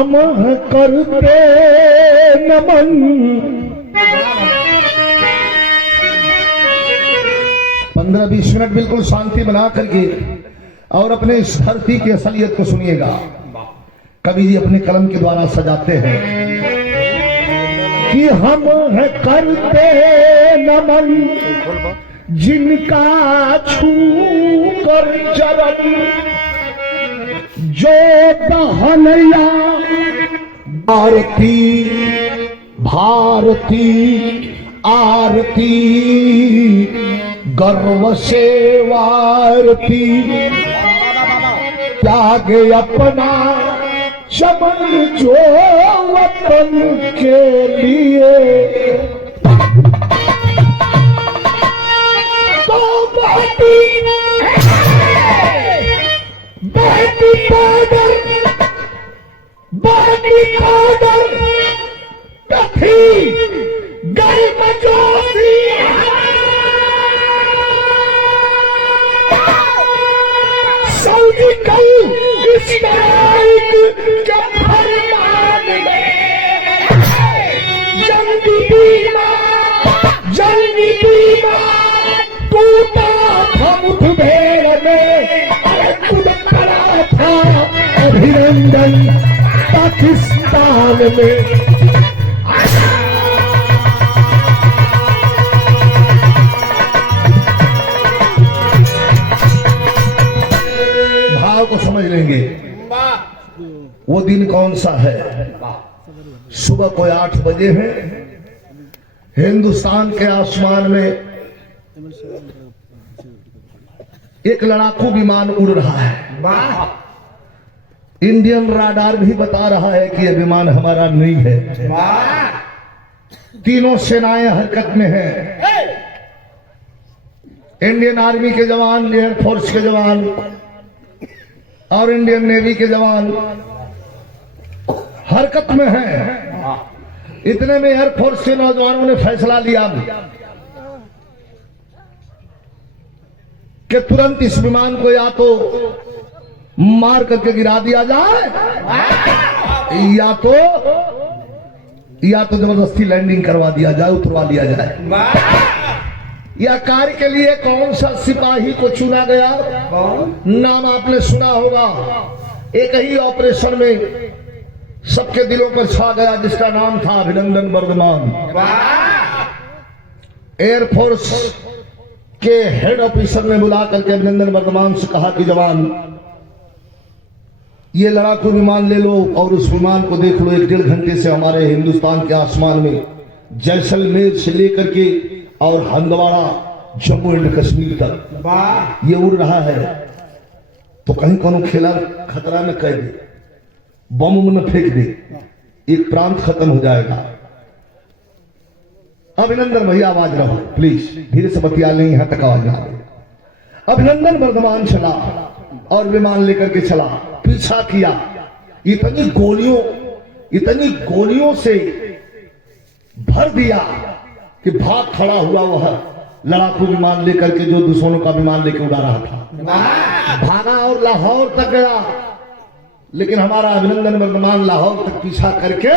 हम करते नमन। 15-20 मिनट बिल्कुल शांति बना करके और अपने इस धरती की असलियत को सुनिएगा। कवि जी अपने कलम के द्वारा सजाते हैं कि हम करते नमन जिनका छू कर चरण, जो बहनया भारती भारती आरती गर्व से वारती, त्यागे अपना चमन जो वतन के लिए, तो बहती बहती बॉर्डर बहती बॉर्डर कथी गर्म जोशी सर्जिकल स्ट्राइक के फरमान में जंगी बीमा टूटा था मुठभेड़ में, कूद पड़ा था अभिनंदन पाकिस्तान में। भाव को समझ लेंगे। वो दिन कौन सा है? सुबह को 8 बजे है, हिंदुस्तान के आसमान में एक लड़ाकू विमान उड़ रहा है। इंडियन राडार भी बता रहा है कि यह विमान हमारा नहीं है। तीनों सेनाएं हरकत में हैं। इंडियन आर्मी के जवान, एयरफोर्स के जवान और इंडियन नेवी के जवान हरकत में हैं। इतने में एयरफोर्स के नौजवानों ने फैसला लिया कि तुरंत इस विमान को या तो मार करके गिरा दिया जाए या तो जबरदस्ती लैंडिंग करवा दिया जाए, उतरवा दिया जाए। यह कार्य के लिए कौन सा सिपाही को चुना गया? नाम आपने सुना होगा। एक ही ऑपरेशन में सबके दिलों पर छा गया, जिसका नाम था अभिनंदन वर्धमान। एयरफोर्स के हेड ऑफिसर ने बुला करके अभिनंदन वर्धमान से कहा कि जवान, ये लड़ाकू विमान ले लो और उस विमान को देख लो। 1-1.5 घंटे से हमारे हिंदुस्तान के आसमान में जैसलमेर से लेकर के और हंदवाड़ा, जम्मू एंड कश्मीर तक ये उड़ रहा है। तो कहीं कोनो खेला खतरा न कर दे, बम में फेंक दे, एक प्रांत खत्म हो जाएगा। अभिनंदन भैया आवाज रहो प्लीज, धीरे से बतिया लें, यहां तक आवाज आ। अभिनंदन वर्धमान चला और विमान लेकर के चला, पीछा किया। इतनी गोलियों से भर दिया कि भाग खड़ा हुआ वह लड़ाकू विमान लेकर के, जो दुश्मनों का विमान लेकर उड़ा रहा था। भागा और लाहौर तक गया, लेकिन हमारा अभिनंदन वर्धमान लाहौर तक पीछा करके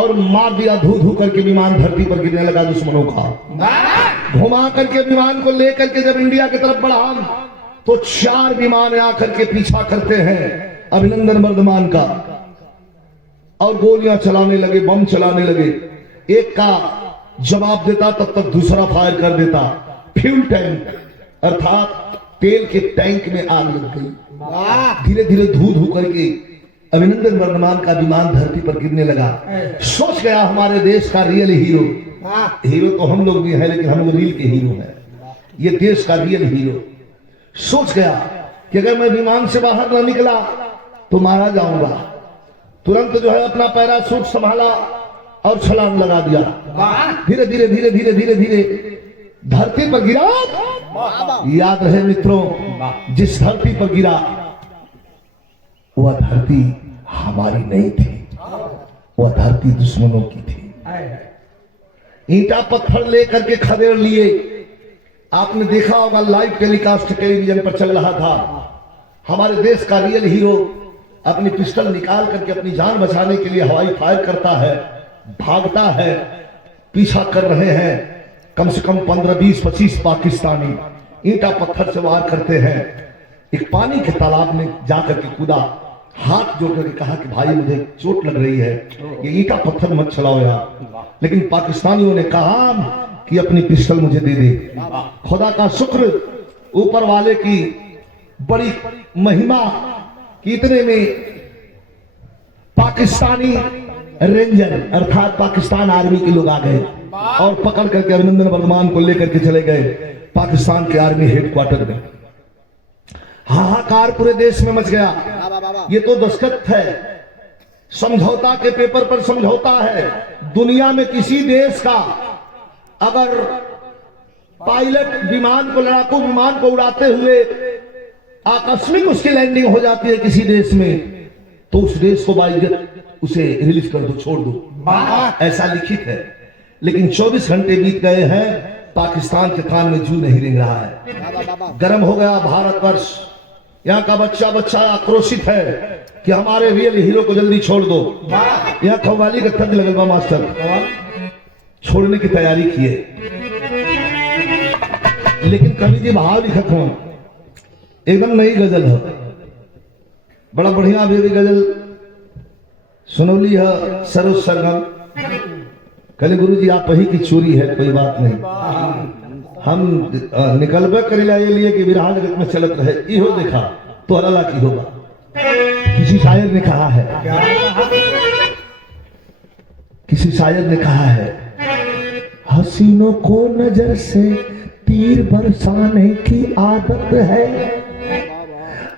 और मार दिया धू धू करके। विमान धरती पर गिरने लगा दुश्मनों का। घुमा करके विमान को लेकर के जब इंडिया की तरफ बढ़ा तो 4 विमान आकर के पीछा करते हैं अभिनंदन वर्धमान का और गोलियां चलाने लगे, बम चलाने लगे। एक का जवाब देता तब तक दूसरा फायर कर देता। फ्यूल टैंक अर्थात तेल के टैंक में आग लग गई। धीरे धीरे धू धू करके अभिनंदन वर्धमान का विमान धरती पर गिरने लगा। सोच गया हमारे देश का रियल हीरो तो हम लोग भी हैं, लेकिन हम लोग रियल के हीरो हैं। ये देश का रियल हीरो सोच गया कि अगर मैं विमान से बाहर न निकला तो मारा जाऊंगा। तुरंत जो है अपना पैराशूट संभाला और छलांग लगा दिया। धीरे धीरे धीरे धीरे धीरे धीरे धरती पर गिरा। याद रहे मित्रों, जिस धरती पर गिरा वह धरती हमारी नहीं थी, वह धरती दुश्मनों की थी। ईंटा पत्थर लेकर के खदेड़ लिए। आपने देखा होगा लाइव टेलीकास्ट टेलीविजन पर चल रहा था। हमारे देश का रियल हीरो अपनी पिस्टल निकाल करके अपनी जान बचाने के लिए हवाई फायर करता है, भागता है। पीछा कर रहे हैं कम से कम 15, 20, 25 पाकिस्तानी, ईंटा पत्थर से वार करते हैं। एक पानी के तालाब में जाकर के कूदा, हाथ जोड़ करके कहा कि भाई मुझे चोट लग रही है, ये ईंटा पत्थर मत चलाओ यार। लेकिन पाकिस्तानियों ने कहा कि अपनी पिस्टल मुझे दे दे। खुदा का शुक्र, ऊपर वाले की बड़ी महिमा कि इतने में पाकिस्तानी रेंजर अर्थात पाकिस्तान आर्मी के लोग आ गए और पकड़ करके अभिनंदन वर्धमान को लेकर के चले गए पाकिस्तान के आर्मी हेडक्वार्टर में। हाहाकार पूरे देश में मच गया। ये तो दस्तखत है, समझौता के पेपर पर समझौता है। दुनिया में किसी देश का अगर पायलट विमान को, लड़ाकू विमान को उड़ाते हुए आकस्मिक उसकी लैंडिंग हो जाती है किसी देश में, तो उस देश को बाइज्जत उसे रिलीज कर दो, छोड़ दो, ऐसा लिखित है। लेकिन 24 घंटे बीत गए हैं, पाकिस्तान के कान में जू नहीं रिंग रहा है। गर्म हो गया भारतवर्ष। यहाँ का बच्चा बच्चा आक्रोशित है कि हमारे रियल हीरो को जल्दी छोड़ दो। यहाँ कव्वाली का थक लगल मास्टर छोड़ने की तैयारी किए, लेकिन कवि जी भाव लिखत हो, एकदम नई गजल है, बड़ा बढ़िया बेबी गजल सुनौली है सरोज सरगम। कल गुरु जी आप ही की चोरी है, कोई बात नहीं, हम निकलबे करेला ये लिए कि विराह जगत में चलत रहे। इहो देखा तो अल्लाह की होगा। किसी शायर ने कहा है, किसी शायर ने कहा है, हसीनों को नजर से तीर बरसाने की आदत है,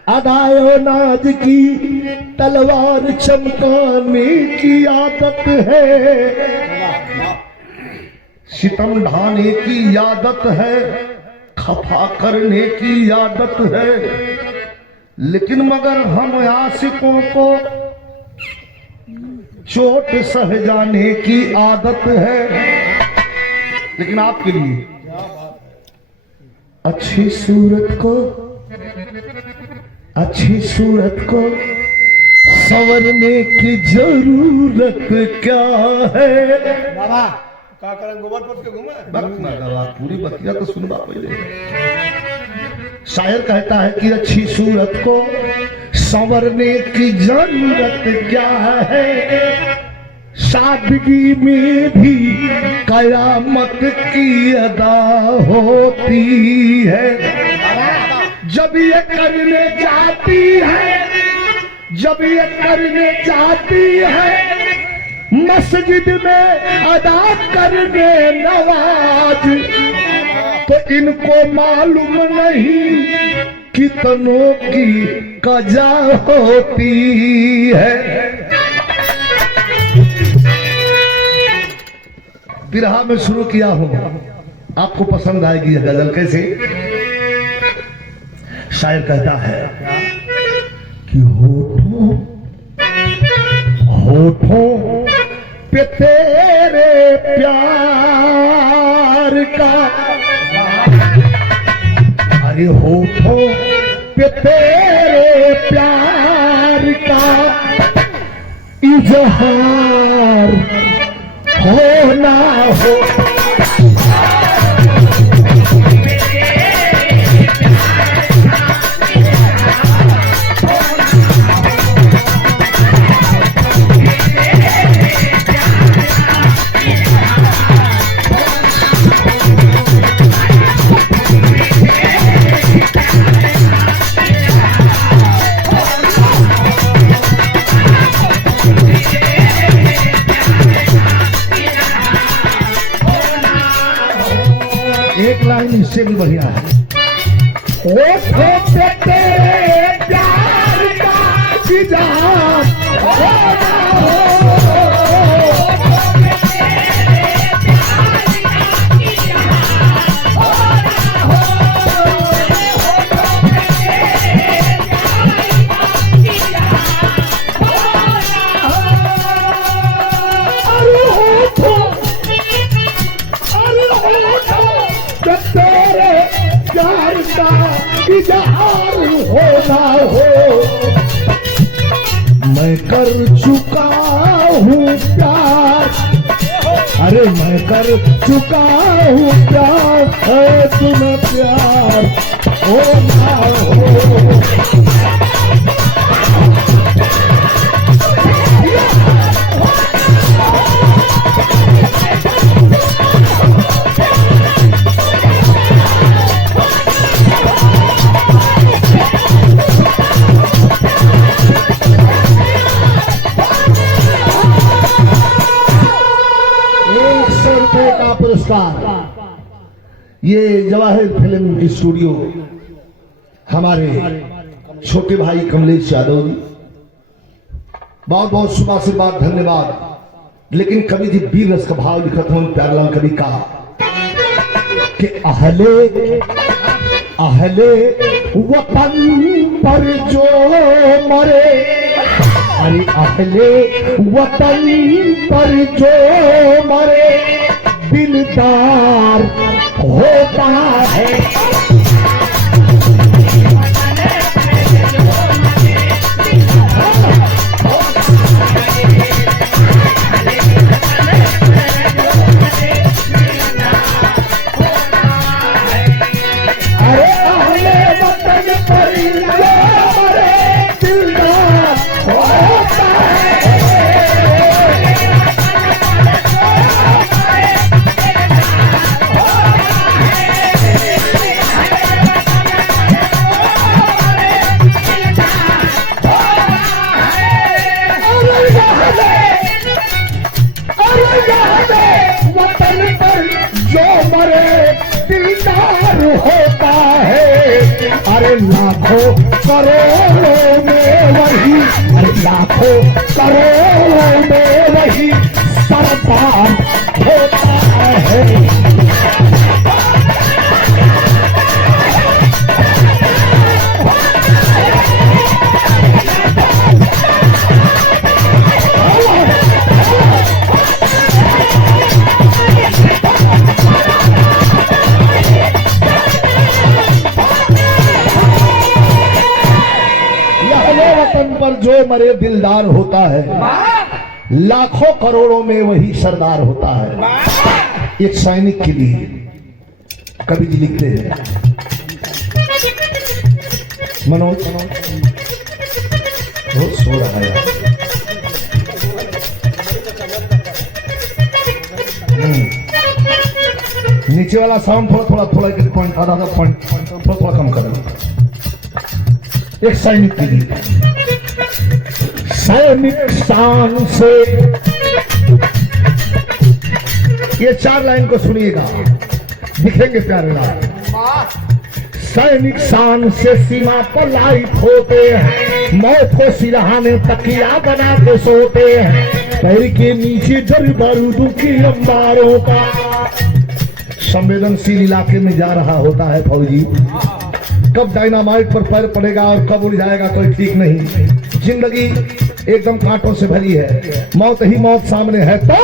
अदायो नाज की तलवार चमकाने की आदत है, सितम ढाने की आदत है, खफा करने की आदत है, लेकिन मगर हम आशिकों को चोट सह जाने की आदत है। लेकिन आपके लिए अच्छी सूरत को संवरने की जरूरत क्या है। बाबा का करन गोबर पट के घूमे पूरी बतिया तो सुनवा पहले। शायर कहता है कि अच्छी सूरत को संवरने की जरूरत क्या है, सादगी में भी कयामत की अदा होती है। जब ये करने जाती है, जब ये करने जाती है मस्जिद में अदा करने नवाज, तो इनको मालूम नहीं कितनों की कजा होती है। बिरहा में शुरू किया हूं, आपको पसंद आएगी यह गजल। कैसे? शायर कहता है कि होठों पे तेरे प्यार का, अरे होठों पे तेरे प्यार का इजहार हो ना हो, इससे भी बढ़िया है। तेरे प्यार का इजहार होना हो, मैं कर चुका हूँ प्यार, अरे मैं कर चुका हूँ प्यार, है तुम्हें प्यार हो ना हो। ये जवाहर फिल्म स्टूडियो हमारे छोटे भाई कमलेश यादव जी, बहुत बहुत शुभ आशीर्वाद, धन्यवाद। लेकिन कवि जी वीर रस का भाव लिखत हूं, प्यारलाल कवि का कि अहले अहले वतन पर जो मरे, अरे अहले वतन पर जो मरे दिलदार होता है। अरे अहले वतन पर जो मरे दिलदार होता है। वतन पर जो मरे दिलदार होता है, अरे लाखों करोड़ों में वही, अरे लाखों करोड़ों में वही सरदार होता है। पर जो मरे दिलदार होता है, लाखों करोड़ों में वही सरदार होता है। एक सैनिक के लिए कवि जी लिखते हैं, मनोज बहुत सो रहा है यार। नीचे वाला साउंड थोड़ा थोड़ा थोड़ा पॉइंट, आधा पॉइंट थोड़ा थोड़ा कम करें। एक सैनिक के लिए, सैनिक शान से, ये 4 लाइन को सुनिएगा, दिखेंगे प्यारे लाल। सैनिक शान से सीमा पर लाइट होते हैं, मौत को सिरहाने तकिया बना के सोते हैं, पैर के नीचे जल बारूदों की अंबारों का। संवेदनशील इलाके में जा रहा होता है फौजी, कब डायनामाइट पर पैर पड़ेगा और कब उड़ जाएगा कोई ठीक नहीं। जिंदगी एकदम कांटों से भरी है, मौत ही मौत सामने है, तो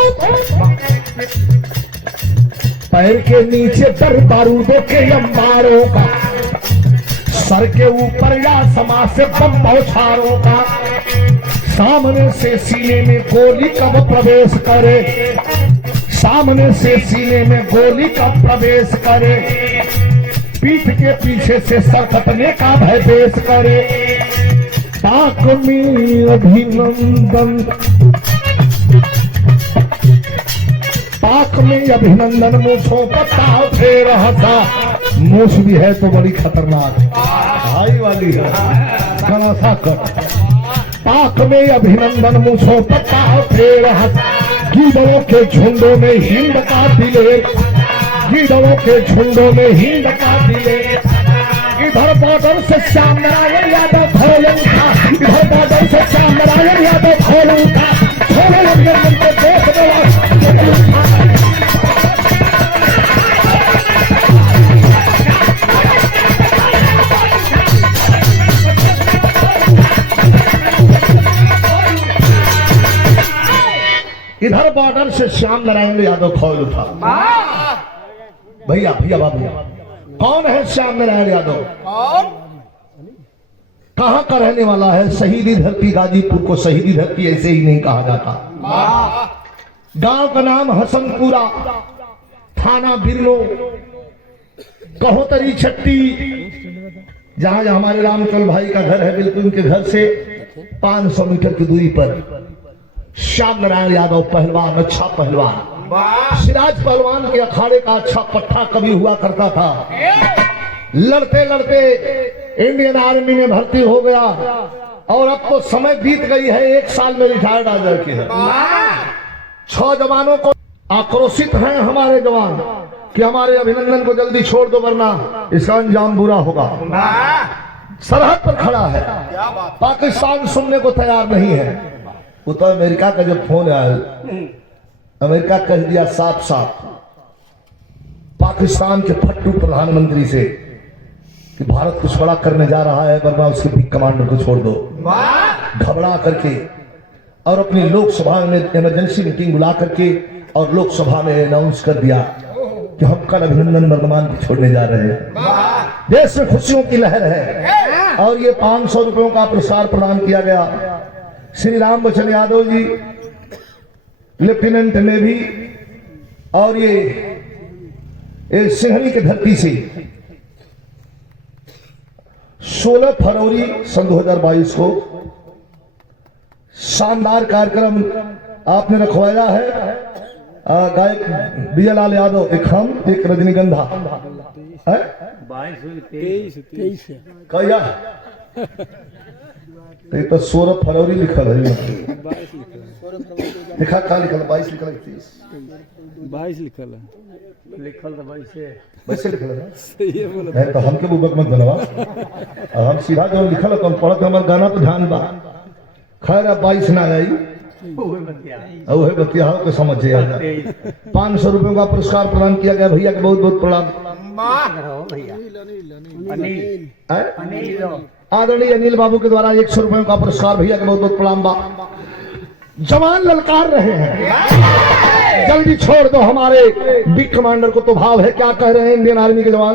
पैर के नीचे दर बारूदों के अंबारों का, सर के ऊपर या समा से बम बौछारों का, सामने से सीने में गोली कब प्रवेश करे, सामने से सीने में गोली कब प्रवेश करे, पीठ के पीछे से सरकटने का भय पेश करे। पाक में अभिनंदन, पाक में अभिनंदन, मूछों पर ताव फेर हंसा। मूछ भी है तो बड़ी खतरनाक, भाई वाली है, कनासा कर। पाक में अभिनंदन, मूछों पर ताव फेर हंसा। गीदड़ों के झुंडों में हिंद का दिलेर, गीदड़ों के झुंडों में हिंद का दिलेर। इधर बॉर्डर से श्याम नारायण यादव खोलन था, इधर बॉर्डर से श्याम नारायण यादव खोलन था। छोड़ो अभिनंदन को देश बोला। इधर बॉर्डर से श्याम नारायण यादव खोल उठा। भैया भैया बाबू, कौन है श्याम नारायण यादव? कौन? कहाँ का रहने वाला है? शहीदी धरती गाजीपुर को शहीदी धरती ऐसे ही नहीं कहा जाता। गांव का नाम हसनपुरा, थाना बिरलो, कहोतरी छट्टी, जहां हमारे रामचंद्र भाई का घर है, बिल्कुल उनके घर से 500 मीटर की दूरी पर श्याम नारायण यादव पहलवान, अच्छा पहलवान, सिराज पहलवान के अखाड़े का अच्छा पट्टा कभी हुआ करता था। लड़ते लड़ते इंडियन आर्मी में भर्ती हो गया और अब तो समय बीत गई है, 1 साल में रिटायर्ड आ जाके है। 6 जवानों को आक्रोशित हैं हमारे जवान कि हमारे अभिनंदन को जल्दी छोड़ दो वरना इसका अंजाम बुरा होगा। सरहद पर खड़ा है, पाकिस्तान सुनने को तैयार नहीं है। वो तो अमेरिका का जब फोन आया, अमेरिका कह दिया साफ साफ पाकिस्तान के फट्टू प्रधानमंत्री से कि भारत कुछ बड़ा करने जा रहा है वरना उसके बिग कमांडर को छोड़ दो। घबरा करके और अपनी लोकसभा में इमरजेंसी मीटिंग बुला करके और लोकसभा में अनाउंस कर दिया कि हम कल अभिनंदन वर्धमान को छोड़ने जा रहे हैं। देश में खुशियों की लहर है और ये 500 रुपयों का पुरस्कार प्रदान किया गया। श्री राम बच्चन यादव जी लेफ्टिनेंट नेवी और ये सिंहनी की धरती से 16 फरवरी सन 2022 को शानदार कार्यक्रम आपने रखवाया है। गायक विजयलाल यादव, एक हम, एक रजनीगंधा है 22-23 कहिया तो 16 फरवरी लिखल है, लिखा का लिखल 22 लिखल 22 लिखल है, लिखल तो 22 लिखल है तो हमके बुबक मत बनवा। हम सीधा जो लिखल तो हम पढ़त हमारे गाना पे ध्यान बा। खैर अब 22 ना आई वही बतिया हो के समझ जाए। 500 रुपयों का पुरस्कार प्रदान किया गया। भैया के बहुत बहुत प्रणाम। आदरणीय अनिल बाबू के द्वारा 100 रुपयों का पुरस्कार। भैया के बहुत बहुत प्रणाम बा। जवान ललकार रहे हैं, जल्दी छोड़ दो हमारे बिग कमांडर को। तो भाव है, क्या कह रहे हैं इंडियन आर्मी के जवान?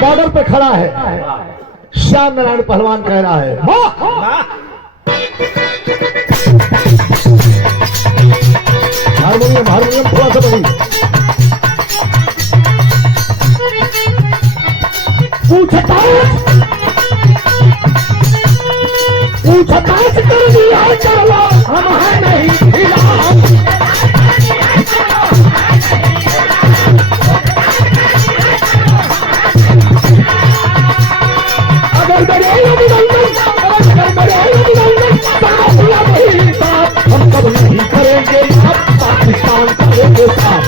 बॉर्डर पे खड़ा है, श्याम नारायण पहलवान कह रहा है हारमोनियम हारमोनियम थोड़ा सा बड़ी। पूछताछ कर दिया चलो हम है नहीं खिलाफ। अगर हम कब नहीं करेंगे पाकिस्तान करेंगे साथ।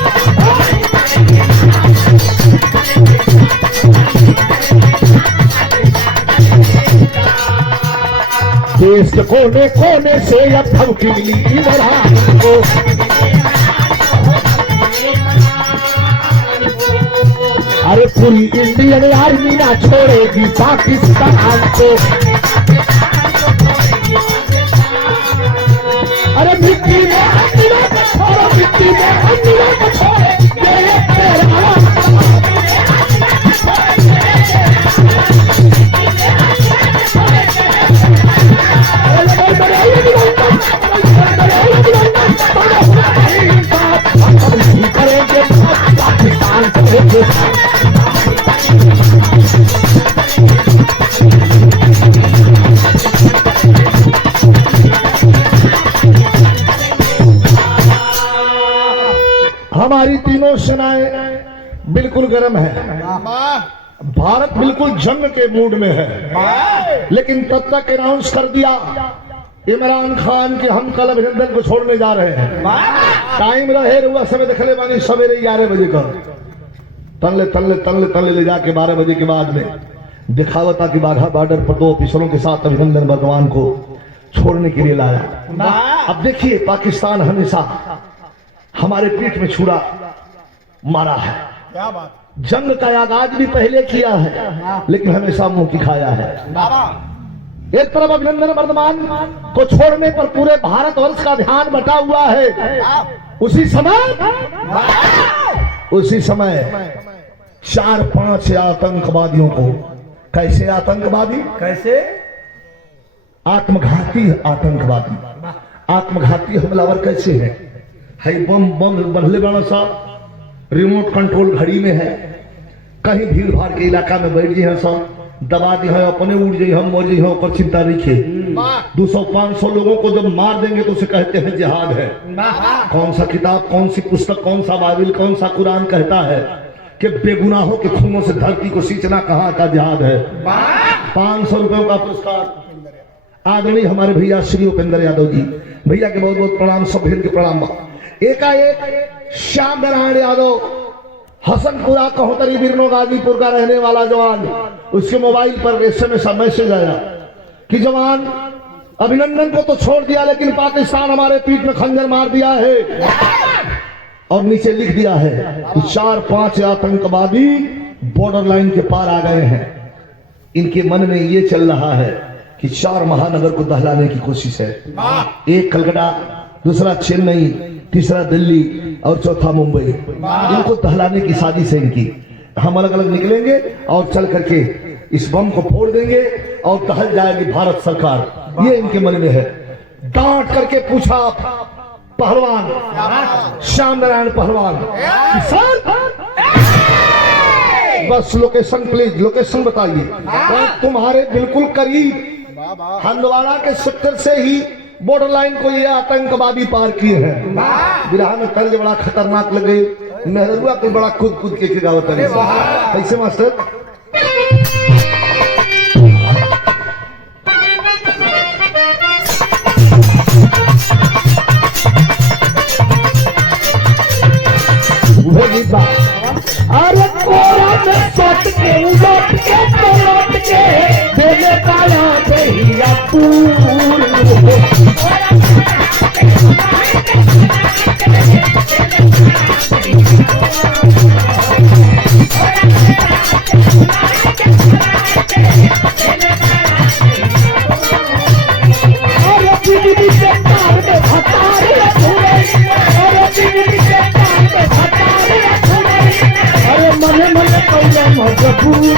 देश के कोने कोने से अब धमकी मिली इमरान को। अरे पूरी इंडियन आर्मी ना छोड़ेगी पाकिस्तान को। अरे मिट्टी में हंडियों को छोड़ो, मिट्टी में हंडियों को छोड़े करेंगे पाकिस्तान करेंगे। हमारी तीनों सेनाएं बिल्कुल गर्म है। भारत बिल्कुल जंग के मूड में है, लेकिन तब तक अनाउंस कर दिया इमरान खान के हम कल अभिनंदन को छोड़ने जा रहे हैं। टाइम रहे रुआ समय देखले बानी सवेरे 11 बजे का तल्ले तल्ले तल्ले तल्ले ले जाके 12 बजे के बाद में दिखावता कि बाघा बॉर्डर पर 2 ऑफिसरों के साथ अभिनंदन वर्धमान को छोड़ने के लिए लाया। अब देखिए, पाकिस्तान हमेशा हमारे पीठ में छुरा मारा है। क्या बात। जंग का आगाज भी पहले किया है, लेकिन हमेशा मुंह की खाया है। एक तरफ अभिनंदन वर्धमान को छोड़ने पर पूरे भारतवर्ष का ध्यान बटा हुआ है। उसी समय 4-5 आतंकवादियों को कैसे आतंकवादी? कैसे? आत्मघाती आतंकवादी, आत्मघाती हमलावर कैसे है? बम बम बदले बड़ा सा रिमोट कंट्रोल घड़ी में है, कहीं भीड़ भाड़ के इलाका में बैठ गए सब, दबा दी है, अपने उड़ जाइए, हम मर जाइए, ऊपर चिंता रखिए। 200-500 लोगों को जब मार देंगे तो उसे कहते हैं जिहाद है। कौन सा किताब, कौन सी पुस्तक, कौन सा बाइबिल, कौन सा कुरान कहता है कि बेगुनाहों के खूनों से धरती को सींचना कहाँ का जिहाद है? 500 रुपयों का पुरस्कार आदरणीय हमारे भैया श्री उपेंद्र यादव जी, भैया के बहुत बहुत प्रणाम, सब भीड़ के प्रणाम। एकाएक श्याम नारायण यादव हसनपुरा कहोतरी बिरनो गाजीपुर का रहने वाला जवान, उसके मोबाइल पर SMS मैसेज आया कि जवान अभिनंदन को तो छोड़ दिया लेकिन पाकिस्तान हमारे पीठ में खंजर मार दिया है, और नीचे लिख दिया है कि 4-5 आतंकवादी बॉर्डर लाइन के पार आ गए हैं। इनके मन में ये चल रहा है कि 4 महानगर को दहलाने की कोशिश है, एक कलकत्ता, दूसरा चेन्नई, तीसरा दिल्ली और चौथा मुंबई। इनको दहलाने की साजिश है इनकी। हम अलग अलग निकलेंगे और चल करके इस बम को फोड़ देंगे और दहल जाएगी भारत सरकार, ये इनके मन में है। डांट करके पूछा पहलवान श्याम नारायण पहलवान, बस लोकेशन प्लीज, लोकेशन बताइए। तुम्हारे बिल्कुल करीब हंदवाड़ा के सेक्टर से ही बॉर्डर लाइन को ये आतंकवादी पार किए हैं। बिरहा में तर्ज बड़ा खतरनाक लगे, मेहरुआ को बड़ा कूद के गावत कैसे मास्टर? अरे कोरा में सोच के उलट के तो लौट के देने पाया भैया पूर। अरे बिजली के तार में भतारे धुरे, अरे बिजली के तार में भतारे धुरे, अरे मने मने कौन मजबूर।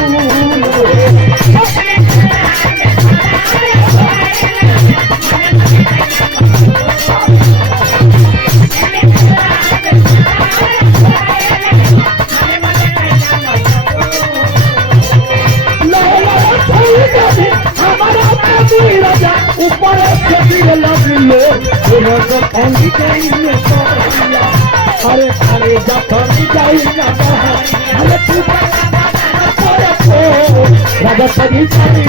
ऊपर से लगी अरे अरे जफरी जाई ना अरे राजा सभी जाई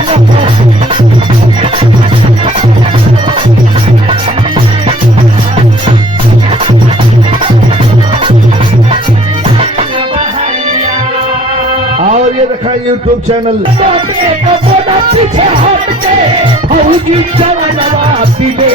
और ये देखा YouTube चैनल पीछे हट के फौजी जवानवा पीले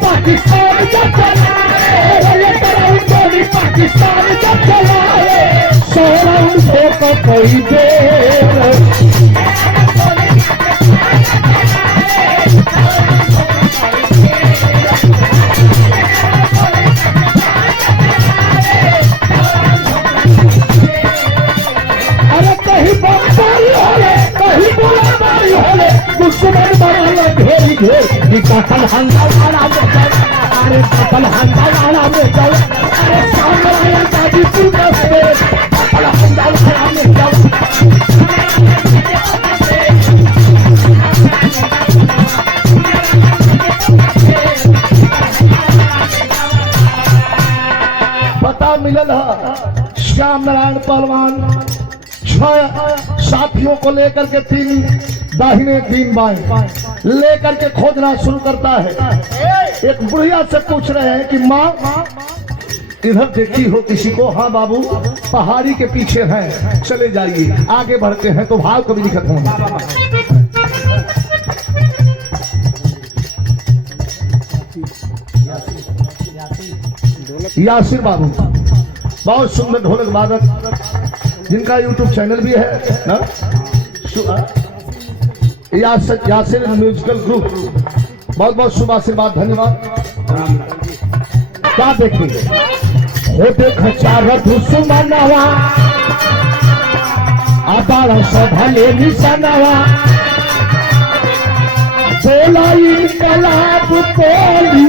पाकिस्तान जब चला पाकिस्तान जब चला को कोई देर अरे कहीं बमबारी होले कहीं गोलाबारी होले दुश्मन बना घेरी घेर निकाल हंगामा में अरे कपल हंगामा में जाओ अरे सामने गाजीपुर में कपल हंगामा में जाओ पता मिलल है श्याम नारायण पहलवान 6 साथियों को लेकर के 3 दाहिने 3 बाएं लेकर के खोजना शुरू करता है। एक बुढ़िया से पूछ रहे हैं कि माँ इधर देखी हो किसी को? हाँ बाबू, पहाड़ी के पीछे हैं, चले जाइए। आगे बढ़ते हैं तो भाव कभी नहीं खत्म होगा। यासिर बाबू बहुत सुंदर ढोलक वादक, जिनका YouTube चैनल भी है ना, यासिर म्यूजिकल ग्रुप, बहुत बहुत शुभ आशीर्वाद, धन्यवाद। क्या देखेंगे हो देख चार दुश्मनवा अबार सभले निशानवा बोलाई कलाब बोली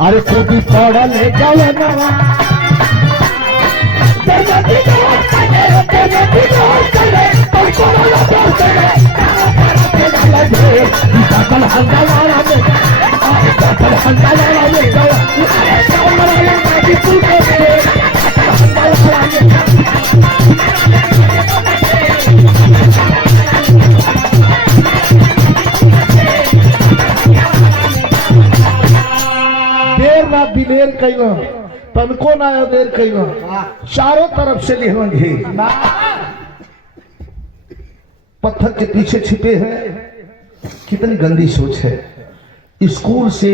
अरे खुद पड़ल जवनवा देर ना दिलेर कैला तनको ना देर कैला, चारों तरफ से लिहन घेर, पत्थर के पीछे छिपे हैं। कितनी गंदी सोच है। स्कूल से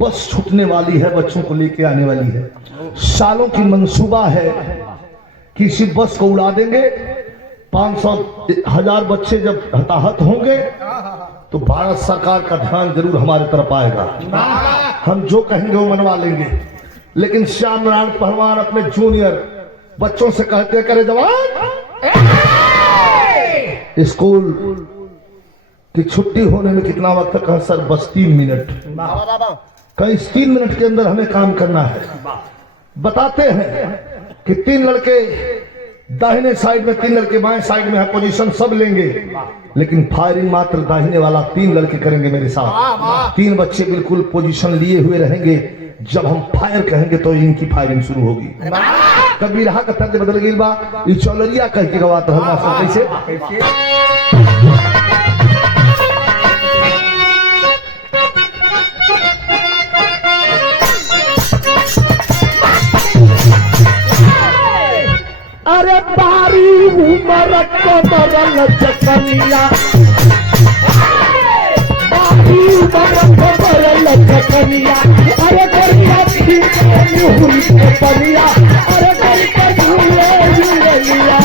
बस छूटने वाली है, बच्चों को लेके आने वाली है, सालों की मंसूबा है कि इसी बस को उड़ा देंगे। 500,000 बच्चे जब हताहत होंगे तो भारत सरकार का ध्यान जरूर हमारे तरफ आएगा। हम जो कहेंगे वो मनवा लेंगे। लेकिन श्याम नारायण पहलवान अपने जूनियर बच्चों से कहते करे जवान, स्कूल की छुट्टी होने में कितना वक्त तक है सर? बस 3 मिनट। कहीं 3 मिनट के अंदर हमें काम करना है। बताते हैं कि 3 लड़के दाहिने साइड में, 3 लड़के बाएं साइड में है, पोजीशन सब लेंगे, लेकिन फायरिंग मात्र दाहिने वाला 3 लड़के करेंगे मेरे साथ। 3 बच्चे बिल्कुल पोजीशन लिए हुए रहेंगे। जब हम फायर कहेंगे तो इनकी फायरिंग शुरू होगी। कभी रहा का तर्ज बदल गई बा, ये चौलरिया कह के गवाता है मास्टर कैसे। अरे बारी उमर कमरल चकनिया, बारी उमर कमरल चकनिया, अरे गरिया ठीक हुई के परिया, अरे गरिया झूले झूलिया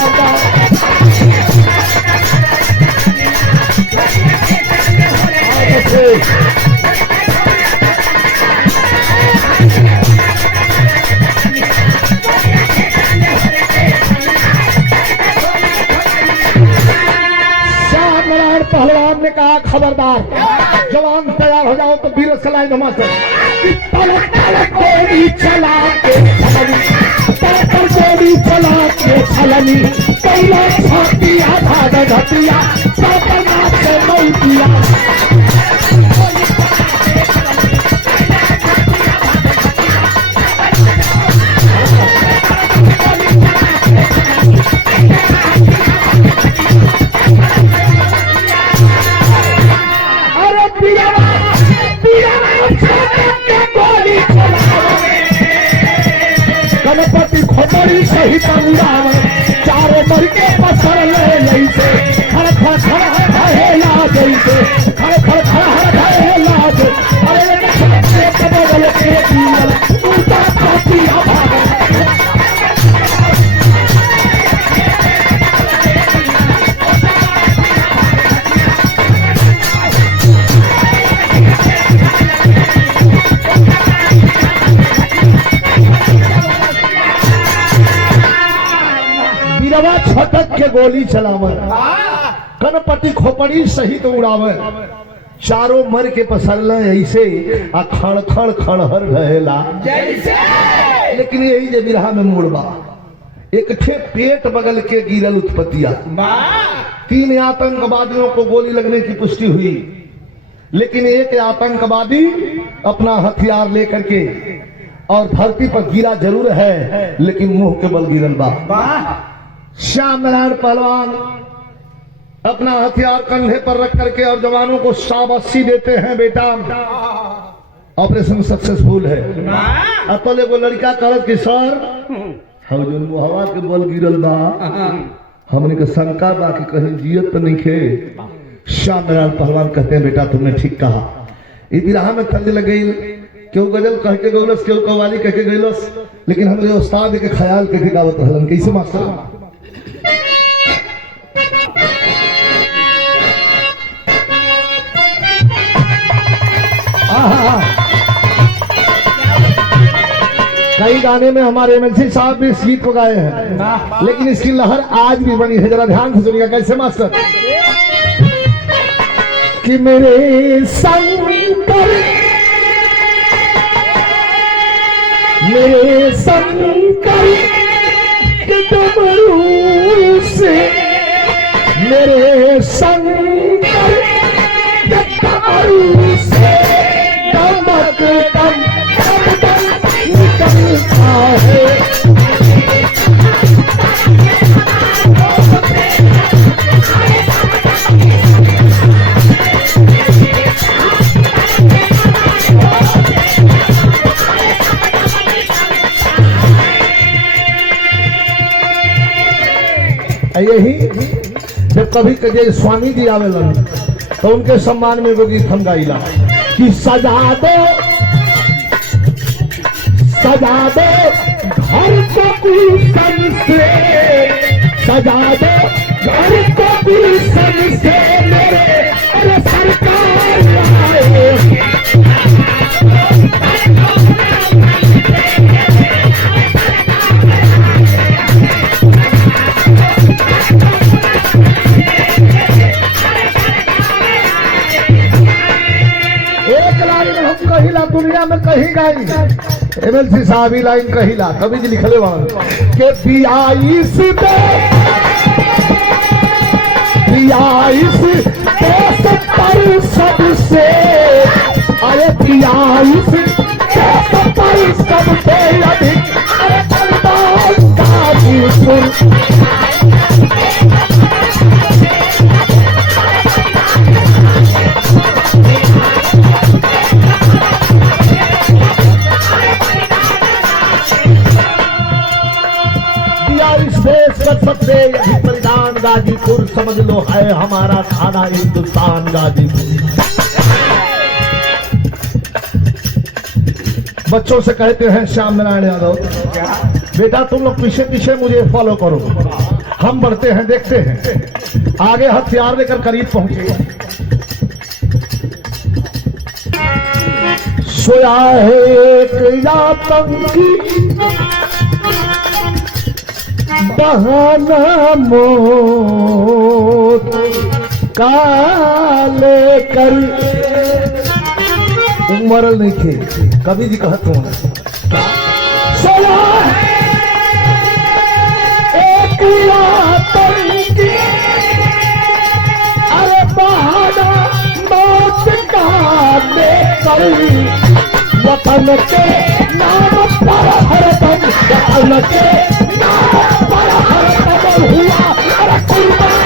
पहलवान ने कहा खबरदार, जवान तैयार हो जाओ तो वीर सलाई नमा से गोली चला के गोली चला के छलनी पहला छाती आधा घटिया सपना से नहीं दिया। गणपति खोपड़ी सहित उड़ाव चारों मर के पसर ले से खड़ खड़ खड़ खड़ेला जैसे खड़ खड़ खड़ खड़ेला जे अरे बदल के दियल उल्टा पातिया भाग। छटक के गोली चलावे, गणपति खोपड़ी सहित उड़ावे, चारों मर के पसरल ऐसे आ खड़ खड़ खड़हर रहेला जैसे। लेकिन यही जे बिरहा में मुड़बा, एक ठे पेट बगल के गिरल उत्पत्तिया। 3 आतंकवादियों को गोली लगने की पुष्टि हुई, लेकिन एक आतंकवादी अपना हथियार लेकर के और धरती पर गिरा जरूर है, लेकिन मुंह के बल गिरल बा। श्याम नारायण पहलवान अपना हथियार कंधे पर रख करके और जवानों को शाबाशी देते हैं, बेटा ऑपरेशन सक्सेसफुल है। अब तो एगो लड़का कहत कि सर हम जो मुहवा के बल गिरल बा, हमने के शंका बा कि कहीं जियत तो नहीं खे। श्याम नारायण पहलवान कहते हैं बेटा तुमने ठीक कहा। इस बिरहा में तर्ज लग गई, क्यों गजल कह के गौलस, क्यों कव्वाली कह के गौलस, लेकिन हमरे उस्ताद के ख्याल के गावत रहलन। कैसे मास्टर? कई गाने में हमारे एमएलसी साहब भी इस गीत को गाए हैं, लेकिन इसकी लहर आज भी बनी है। जरा ध्यान से सुनिएगा कैसे मास्टर। कि मेरे शंकर के डमरू से, मेरे शंकर के डमरू से दमक दम दम दम निकलता है। यही जब कभी कभी स्वामी जी आवेलन तो उनके सम्मान में वो गीत हम गाइला कि सजा दो घर को गुलशन से, सजा दो घर को गुलशन से, मेरे अरे सरकार आए। कहिला दुनिया में कहीं गाई एमएलसी साहब ही लाइन कहिला कभी जी लिखले वहां के पियाइस देश पर सबसे, अरे पियाइस देश पर सबसे अधिक गाजीपुर। सबसे बलिदान गाजीपुर समझ लो है हमारा थाना हिंदुस्तान गाजीपुर। बच्चों से कहते हैं श्याम नारायण यादव, बेटा तुम लोग पीछे पीछे मुझे फॉलो करो, हम बढ़ते हैं देखते हैं। आगे हथियार लेकर करीब पहुंचे, सोया है एक आतंकी बहाना मौत काले कर। मरल नहीं थे कभी जी कहत हूं सोया है एक आतंकी, अरे बहाना मौत काले कर। वतन के नाम पर हरदम, वतन के नाम पर हरदम हुआ अरे कुर्बान।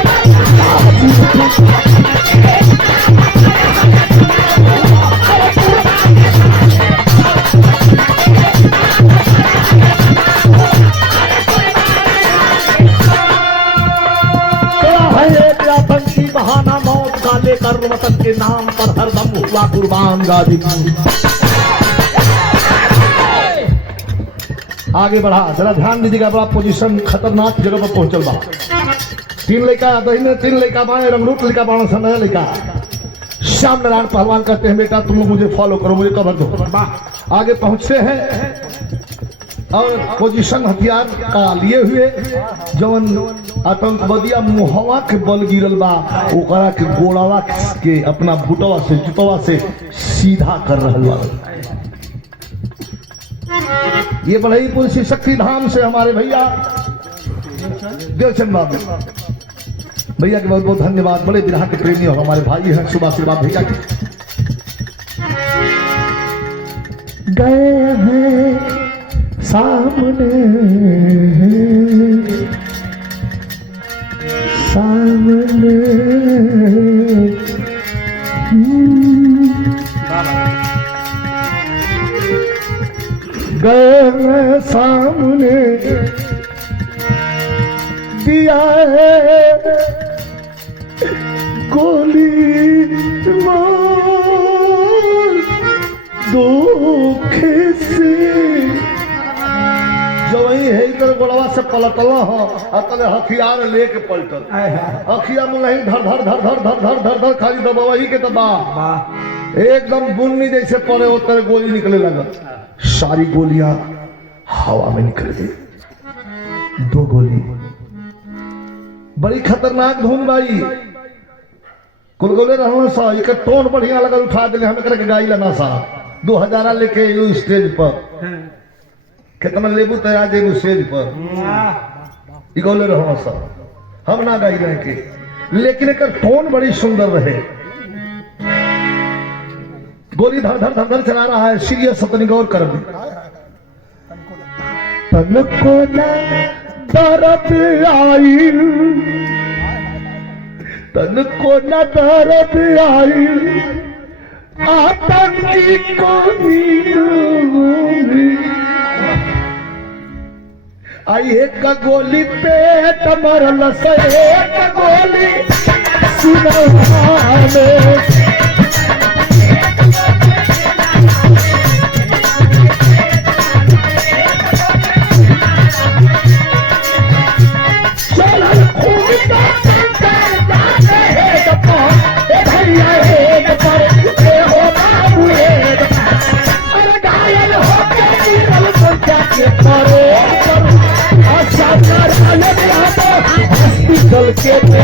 आतंकी बहाना मौत का लेकर वतन के नाम पर हरदम हुआ कुर्बान गाजीपुर। आगे बढ़ा, जरा ध्यान दीजिएगा, बड़ा पोजीशन खतरनाक जगह पर पहुंचल बा। 3 लड़का दहीने 3 लड़का बाएं, रंगरूप लड़का बाण संडा लड़का। श्याम नारायण पहलवान कहते हैं बेटा तुम लोग मुझे फॉलो करो, मुझे कवर दो। आगे पहुंचते हैं और पोजीशन हथियार का लिए हुए जवन आतंकवादिया मुहवा के बल गिरल बा ओकरा के गोड़ावा के अपना बुटवा से जुटवा से सीधा कर रहल बा। ये बढ़ईपुर श्री शक्ति धाम से हमारे भैया देवचंद बाबू भैया के बहुत बहुत धन्यवाद। बड़े बिरहा के प्रेमी और हमारे भाई हैं, सुबह आशीर्वाद भैया के गए हैं सामने सामने गए हैं सामने दिया है गोली मार धोखे से जो वही है तेरे गोलवा से पलटल हो और तले हथियार लेके पलटल अखिया में नहीं धर धर धर धर धर धर धर धर खाली दबाई के दबा एकदम बुन्नी जैसे पड़े वो तेरे गोली निकले लगा सारी गोलियां हवा में निकल गई 2 गोली बड़ी खतरनाक धुन भाई कुल गोले रहना सा एक टोन बढ़िया लगा उठा देने हमें करके गाई लेना सा 2000 लेके यू स्टेज पर कितना लेबू तैयार देबू स्टेज पर ई गोले रहना सा हम ना गाई रहे के लेकिन एक टोन बड़ी सुंदर रहे गोली धर धर धर धर चला रहा है सीरियस अपनी गौर कर दी तन को न दर्द आई तन को न दर्द आई आतंकी को भी आई एक गोली पेट मरल से एक गोली सुनवा में हॉस्पिटल के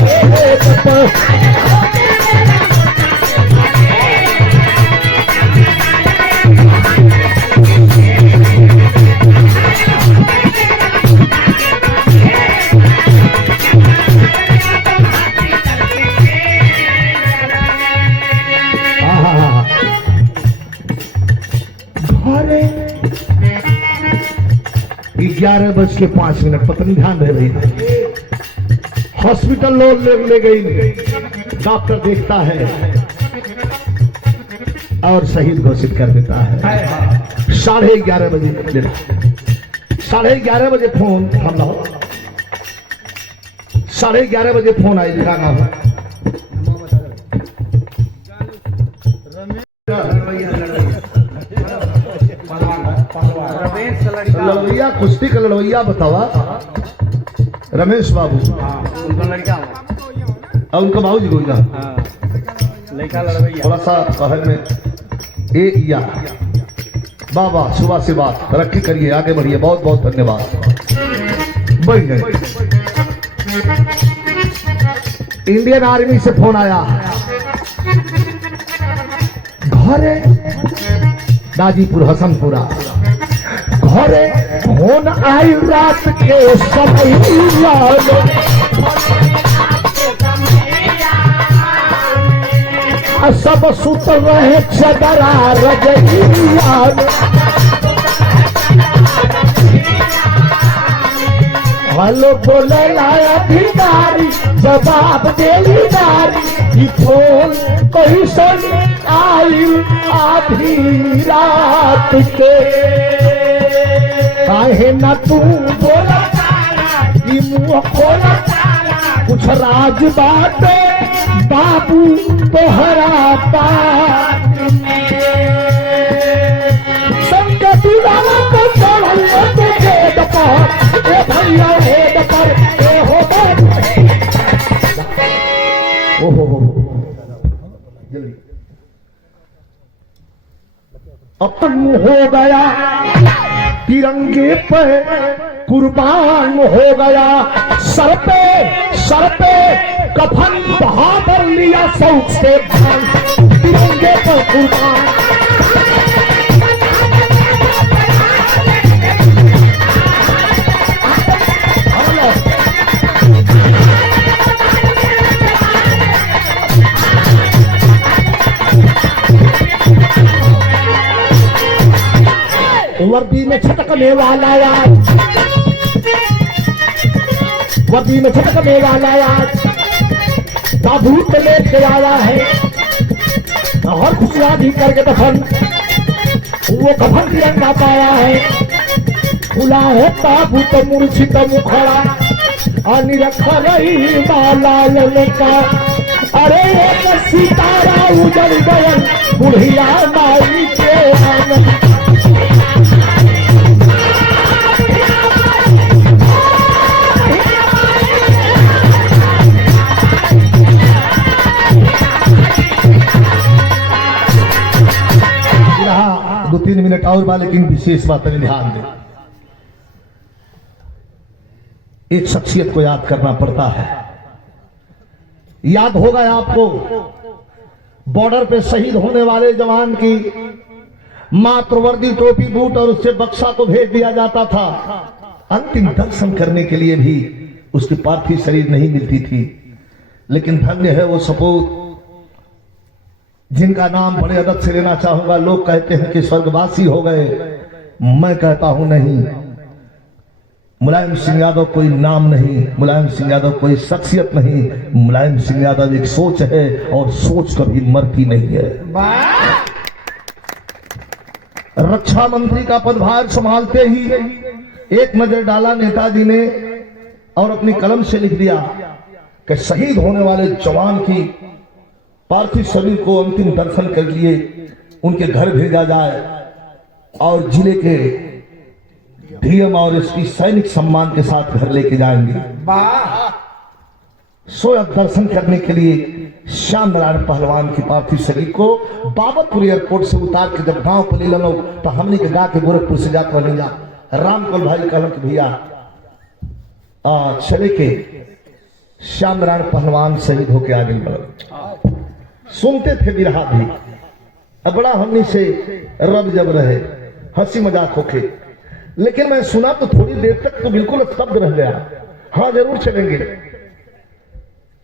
घरे 11:05 पता नहीं ध्यान रहे भैया हॉस्पिटल लोग ले गई डॉक्टर देखता है और शहीद घोषित कर देता है 11:30 बजे 11:30 बजे फोन हम लो 11:30 बजे फोन आई लिखा ना हो लड़वैया कुश्ती का लड़वैया बतावा रमेश बाबू उनका लड़का और उनका भाऊ जी गोइला लड़का लड़वैया थोड़ा सा कहल में ए या बाबा सुबह से बात तरक्की करिए आगे बढ़िए बहुत बहुत धन्यवाद बढ़ गए इंडियन आर्मी से फोन आया घरे गाजीपुर हसनपुरा घरे फोन आई रात के समय सब सुत रहे चदरा रजैया हेलो बोले लाया भिखारी जवाब देली नारी फोन कहीं सुन आई आधी रात के काहे ना तू बोला ई मुंह खोला कुछ राज बाटे बाबू तोहरा बात में संकटी वाला को चढ़ल तो गेट पर ए भैया हेड पर ए हो ओहो जल्दी अपन हो गया तिरंगे पे कुर्बान हो गया सर पे कफन बहादुर लिया शौक से तिरंगे पर कुर्बान वर्दी में छटकने वाला आज वर्दी में छटकने वाला आज ताबूत लेके आया है और खुशियां भी करके दफन वो कफन तिरंगा पाया है खुला है ताबूत मूर्छित मुखड़ा अनिरख रही बाला ललका अरे एक सितारा उजड़ गया बुढ़िया माई के आंगन एक और बात, लेकिन विशेष बात है, ध्यान दें। एक शख्सियत को याद करना पड़ता है। याद होगा आपको, बॉर्डर पे शहीद होने वाले जवान की मात्र वर्दी, टोपी, बूट और उससे बक्सा को भेज दिया जाता था। अंतिम दर्शन करने के लिए भी उसकी पार्थिव शरीर नहीं मिलती थी। लेकिन धन्य है वो सपूत जिनका नाम बड़े अदब से लेना चाहूंगा। लोग कहते हैं कि स्वर्गवासी हो गए, मैं कहता हूं नहीं। मुलायम सिंह यादव कोई नाम नहीं, मुलायम सिंह यादव कोई शख्सियत नहीं, मुलायम सिंह यादव एक सोच है और सोच कभी मरती नहीं है। रक्षा मंत्री का पदभार संभालते ही एक नजर डाला नेताजी ने और अपनी कलम से लिख दिया कि शहीद होने वाले जवान की पार्थिव शरीर को अंतिम दर्शन के लिए उनके घर भेजा जाए और जिले के डीएम और एसपी सैनिक सम्मान के साथ घर लेके जाएंगे। सो दर्शन करने के लिए श्याम नारायण पहलवान की पार्थिव शरीर को बाबतपुर एयरपोर्ट से उतार के जब गांव पर ले लो तो हमने के गा के गोरखपुर से जाकर ले जा रामकल भाई कहल कि भैया चले के श्याम नारायण पहलवान शहीद होके आगे बढ़। सुनते थे बिरहा भी, बड़ा हमने से रब जब रहे, हंसी मजाक होके। लेकिन मैं सुना तो थोड़ी देर तक तो बिल्कुल स्तब्ध रह गया। हाँ जरूर चलेंगे,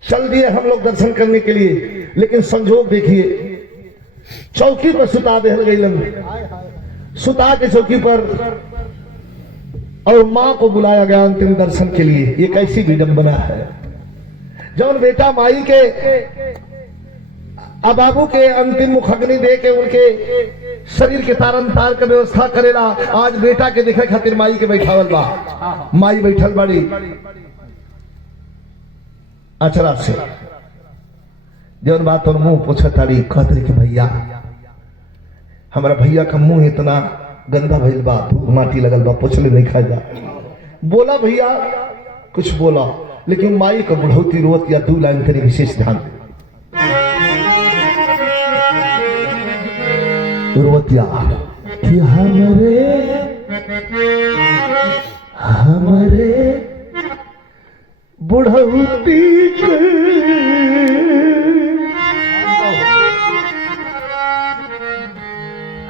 चल दिए हम लोग दर्शन करने के लिए। लेकिन संजोग देखिए, चौकी पर सुता दे गई, सुता के चौकी पर और मां को बुलाया गया अंतिम दर्शन के लिए। ये कैसी विडंबना है। जब बेटा माई के बाबू के अंतिम मुखग्नि दे के उनके शरीर के तारन तार के व्यवस्था करेला, आज बेटा के देखे खातिर माई के बैठावल बा। माई बैठल बड़ी अचरा से जब बात और मुंह पूछा ताड़ी, कहते कि भैया हमारा भैया का मुंह इतना गंदा भइल बा, धूल माटी लगल बा, पोछले नहीं खा जा। बोला भैया कुछ बोला, लेकिन माई का बुढ़ौती रोत या 2 लाइन तेरी विशेष ध्यान रोतिया कि हमरे बुढ़ौती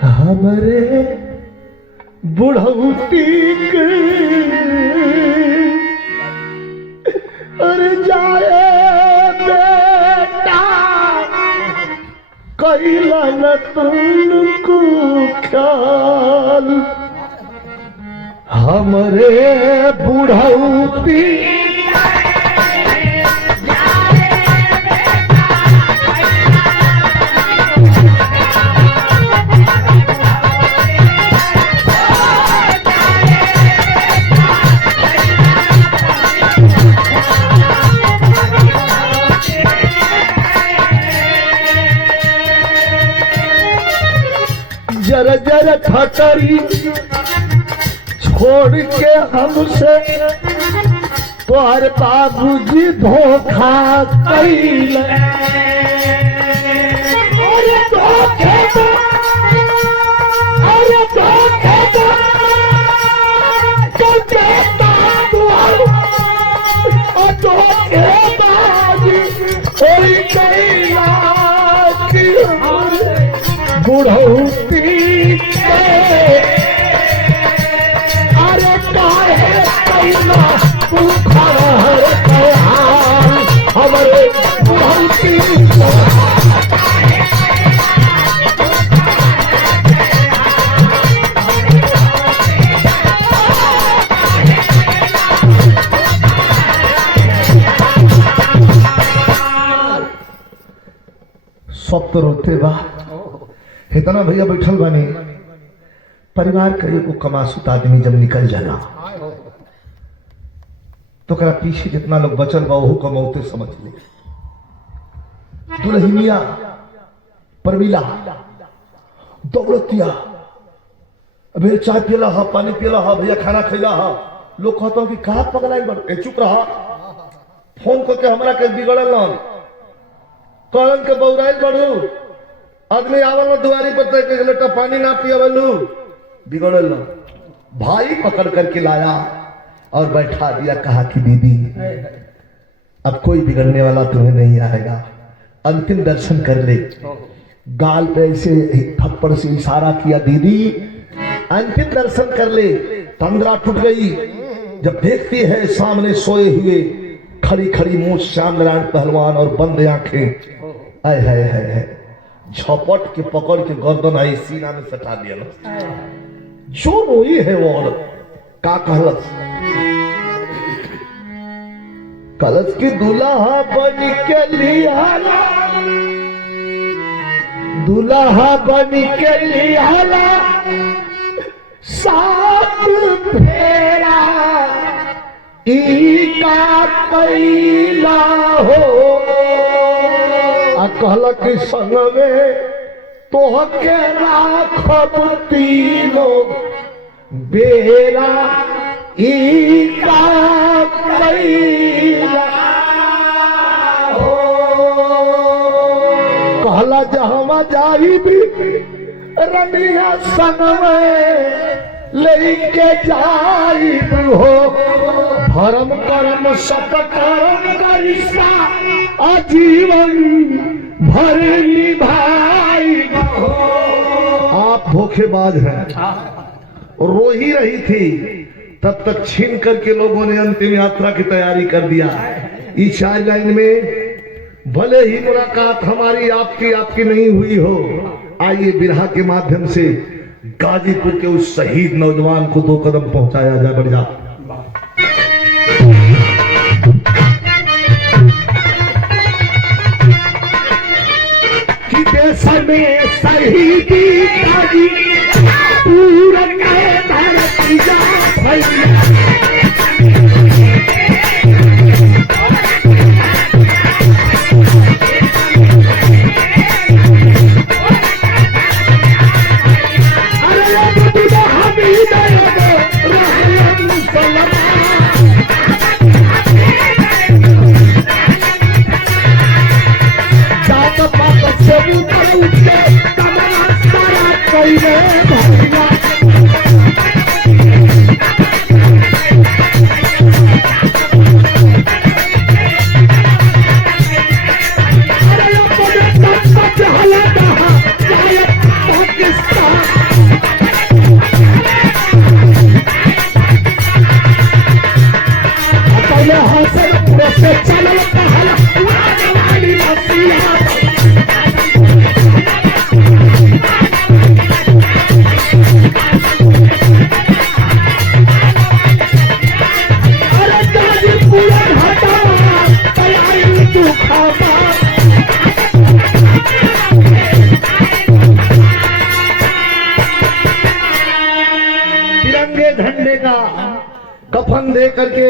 हमरे बुढ़ौती अरे जाए बेटा कैला न तुमको ख्याल, हमरे बुढ़ौती जरा जरा ठटरी छोड़ के हमसे तोहर बाबूजी धोखा कैल। बुढ़ौती अरे काहे कैला तू खड़ा है हमारे बुढ़ौती सब तो रोते बा। इतना भैया बैठल बने, परिवार का एगो कमासुत आदमी जब निकल जाला तो करा पीछे जितना लोग बचल बा वहू कमौते समझ ले। दुल्हनिया परमिला दौड़तिया, अबे चाय पिला हा, पानी पिला हा, भैया खाना खैला हा। लोग कहता कि कहा पगलाई बड़, चुप रहा। फोन करके हमरा के बिगड़ल कहलन के बौराइल बढ़ू, आदमी आवल दुआरी पर तक लोटा पानी ना पियावलू, बिगड़ल न। भाई पकड़ करके लाया और बैठा दिया, कहा कि दीदी अब कोई बिगड़ने वाला तुम्हें नहीं आएगा, अंतिम दर्शन कर ले। गाल पे ऐसे थप्पड़ से इशारा किया, दीदी अंतिम दर्शन कर ले। तंद्रा टूट गई जब देखती है सामने सोए हुए खड़ी खड़ी मुंह श्याम नारायण पहलवान और बंद आंखें। आय हाय हाय हाय, झपट के पकड़ के गर्दन आई सीना में सटा दिया ना। जो रोई है वो औरत का कहलस, कलश की दूल्हा बन के लियाला, दूल्हा बन के लियाला साथ फेरा का कैला हो। कहल कि संग में तो के राखब तीनों बेरा का कैला हो। कहला जहाँ जाई भी रनिया संग में लेके जाई हो। धर्म कर्म सत्कर्म का रिश्ता आजीवन भर निभाई हो। आप धोखेबाज हैं। रो ही रही थी तब तक छीन करके लोगों ने अंतिम यात्रा की तैयारी कर दिया। इस चार लाइन में भले ही मुलाकात हमारी आपकी नहीं हुई हो, आइए बिरहा के माध्यम से गाजीपुर के उस शहीद नौजवान को 2 कदम पहुंचाया जाए। बढ़ जा कि देश में शहीदी गाजी पूरा धरती जा झंडे का कफन दे करके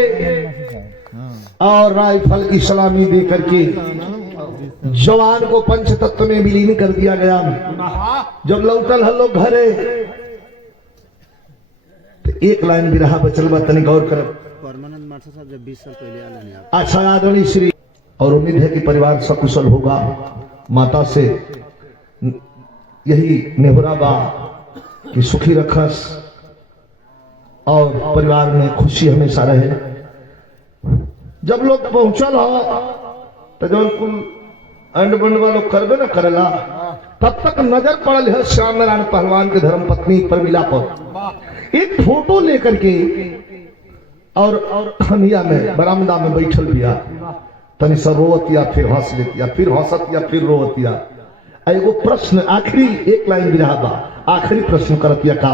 और राइफल की सलामी दे करके जवान को पंचतत्व में विलीन कर दिया गया। जब लौटल हम लोग घरे तो एक लाइन बिरहा बचल बा, तनी गौर कर। परमानंद मास्टर साहब जब 20 साल पहले आने आप अच्छा आदरणीय श्री, और उम्मीद है कि परिवार सकुशल होगा। माता से यही नेहरा बा कि सुखी रखस और परिवार में खुशी हमेशा रहे। जब लोग पहुंचल हो तो जो कुल अंड बंड वालों करबे न करेला, तब तक नजर पड़ल है श्याम नारायण पहलवान के धर्म पत्नी प्रमिला पर एक फोटो लेकर के और खनिया में बरामदा में बैठल बिया। तनी सा रोवतिया, फिर हंस लेतिया, फिर हंसतिया, फिर रोवतिया। एगो प्रश्न, आखिरी एक लाइन बिरहा बा, आखिरी प्रश्न करतिया का